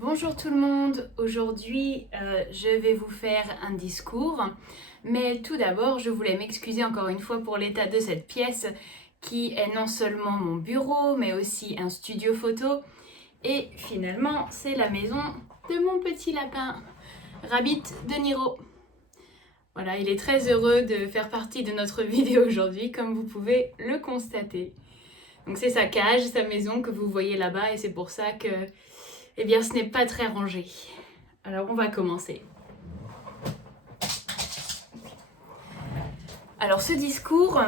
Bonjour tout le monde, aujourd'hui je vais vous faire un discours, mais tout d'abord je voulais m'excuser encore une fois pour l'état de cette pièce qui est non seulement mon bureau mais aussi un studio photo et finalement c'est la maison de mon petit lapin, Rabbit de Niro. Voilà, il est très heureux de faire partie de notre vidéo aujourd'hui comme vous pouvez le constater. Donc c'est sa cage, sa maison que vous voyez là-bas et c'est pour ça que eh bien, ce n'est pas très rangé. Alors, on va commencer. Alors, ce discours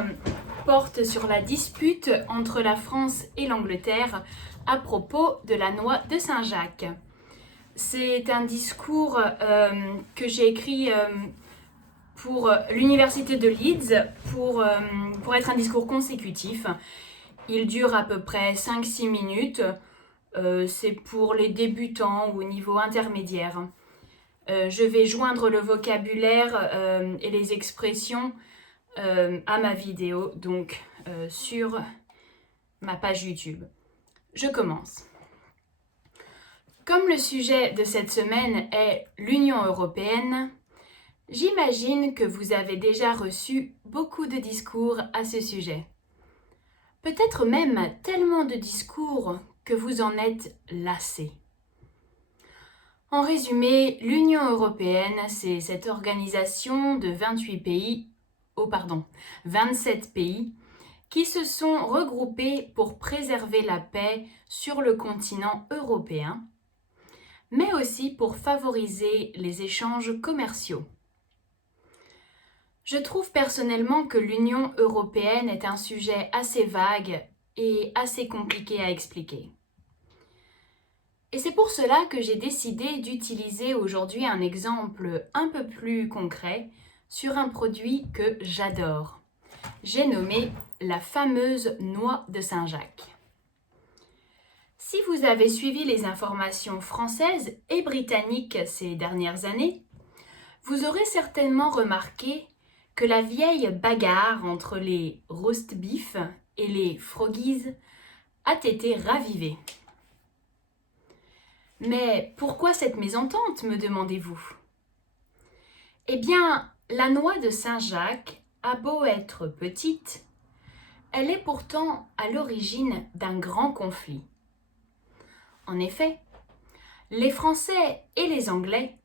porte sur la dispute entre la France et l'Angleterre à propos de la noix de Saint-Jacques. C'est un discours que j'ai écrit pour l'université de Leeds pour être un discours consécutif. Il dure à peu près 5-6 minutes. C'est pour les débutants ou au niveau intermédiaire. Je vais joindre le vocabulaire et les expressions à ma vidéo, donc sur ma page YouTube. Je commence. Comme le sujet de cette semaine est l'Union européenne, j'imagine que vous avez déjà reçu beaucoup de discours à ce sujet. Peut-être même tellement de discours que vous en êtes lassés. En résumé, l'Union européenne, c'est cette organisation de 27 pays qui se sont regroupés pour préserver la paix sur le continent européen, mais aussi pour favoriser les échanges commerciaux. Je trouve personnellement que l'Union européenne est un sujet assez vague et assez compliqué à expliquer. Et c'est pour cela que j'ai décidé d'utiliser aujourd'hui un exemple un peu plus concret sur un produit que j'adore. J'ai nommé la fameuse noix de Saint-Jacques. Si vous avez suivi les informations françaises et britanniques ces dernières années, vous aurez certainement remarqué que la vieille bagarre entre les roast beef et les froggies a été ravivée. Mais pourquoi cette mésentente, me demandez-vous? Eh bien, la noix de Saint-Jacques a beau être petite, elle est pourtant à l'origine d'un grand conflit. En effet, les Français et les Anglais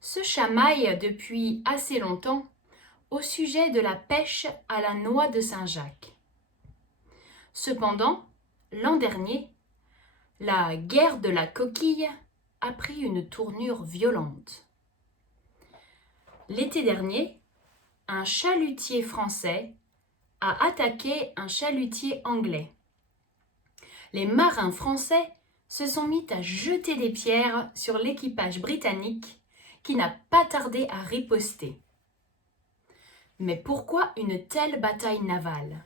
se chamaillent depuis assez longtemps au sujet de la pêche à la noix de Saint-Jacques. Cependant, l'an dernier, la guerre de la coquille a pris une tournure violente. L'été dernier, un chalutier français a attaqué un chalutier anglais. Les marins français se sont mis à jeter des pierres sur l'équipage britannique qui n'a pas tardé à riposter. Mais pourquoi une telle bataille navale?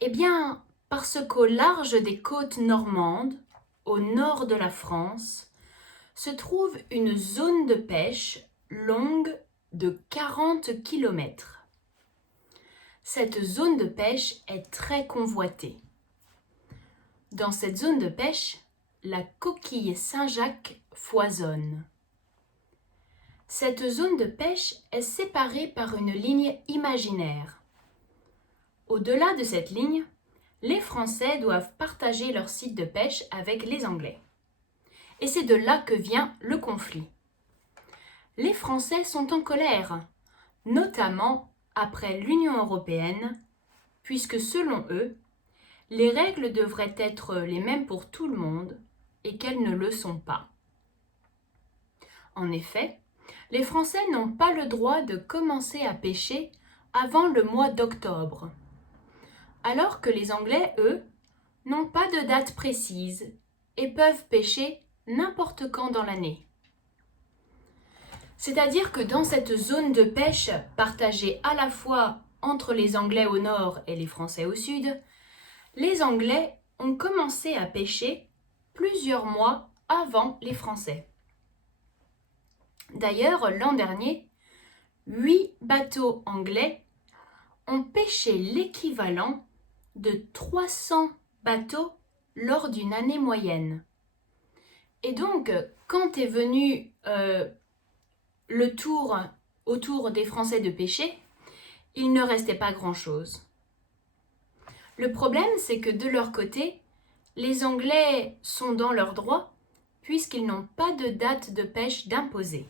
Eh bien, parce qu'au large des côtes normandes, au nord de la France, se trouve une zone de pêche longue de 40 km. Cette zone de pêche est très convoitée. Dans cette zone de pêche, la coquille Saint-Jacques foisonne. Cette zone de pêche est séparée par une ligne imaginaire. Au-delà de cette ligne, les Français doivent partager leur site de pêche avec les Anglais. Et c'est de là que vient le conflit. Les Français sont en colère, notamment après l'Union européenne, puisque selon eux, les règles devraient être les mêmes pour tout le monde et qu'elles ne le sont pas. En effet, les Français n'ont pas le droit de commencer à pêcher avant le mois d'octobre, alors que les Anglais, eux, n'ont pas de date précise et peuvent pêcher n'importe quand dans l'année. C'est-à-dire que dans cette zone de pêche partagée à la fois entre les Anglais au nord et les Français au sud, les Anglais ont commencé à pêcher plusieurs mois avant les Français. D'ailleurs, l'an dernier, 8 bateaux anglais ont pêché l'équivalent de 300 bateaux lors d'une année moyenne. Et donc, quand est venu le tour autour des Français de pêcher, il ne restait pas grand-chose. Le problème, c'est que de leur côté, les Anglais sont dans leurs droits puisqu'ils n'ont pas de date de pêche d'imposer.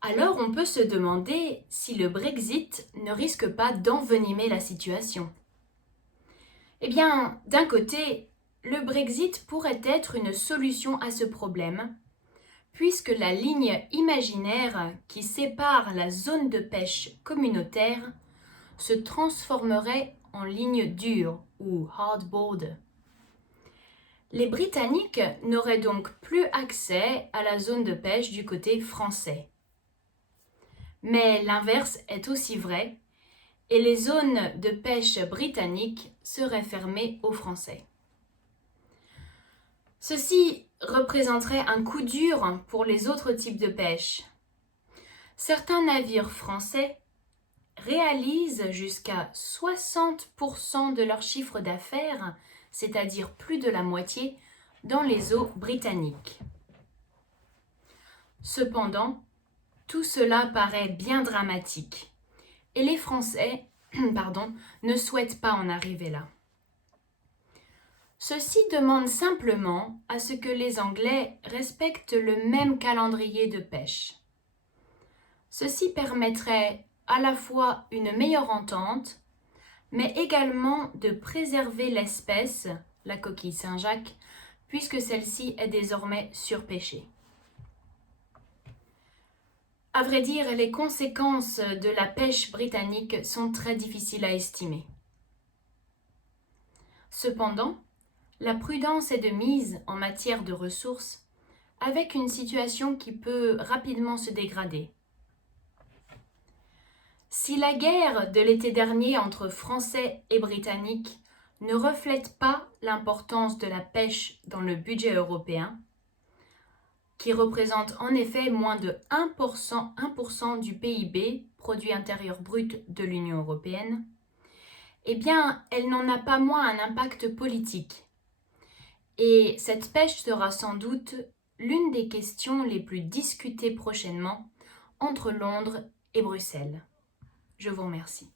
Alors on peut se demander si le Brexit ne risque pas d'envenimer la situation. Eh bien, d'un côté, le Brexit pourrait être une solution à ce problème, puisque la ligne imaginaire qui sépare la zone de pêche communautaire se transformerait en ligne dure ou hard border. Les Britanniques n'auraient donc plus accès à la zone de pêche du côté français. Mais l'inverse est aussi vrai, et les zones de pêche britanniques seraient fermées aux Français. Ceci représenterait un coup dur pour les autres types de pêche. Certains navires français réalisent jusqu'à 60% de leur chiffre d'affaires, c'est-à-dire plus de la moitié, dans les eaux britanniques. Cependant, tout cela paraît bien dramatique et les Français ne souhaitent pas en arriver là. Ceci demande simplement à ce que les Anglais respectent le même calendrier de pêche. Ceci permettrait à la fois une meilleure entente, mais également de préserver l'espèce, la coquille Saint-Jacques, puisque celle-ci est désormais surpêchée. À vrai dire, les conséquences de la pêche britannique sont très difficiles à estimer. Cependant, la prudence est de mise en matière de ressources, avec une situation qui peut rapidement se dégrader. Si la guerre de l'été dernier entre Français et Britanniques ne reflète pas l'importance de la pêche dans le budget européen, qui représente en effet moins de 1% du PIB, produit intérieur brut de l'Union européenne, eh bien, elle n'en a pas moins un impact politique. Et cette pêche sera sans doute l'une des questions les plus discutées prochainement entre Londres et Bruxelles. Je vous remercie.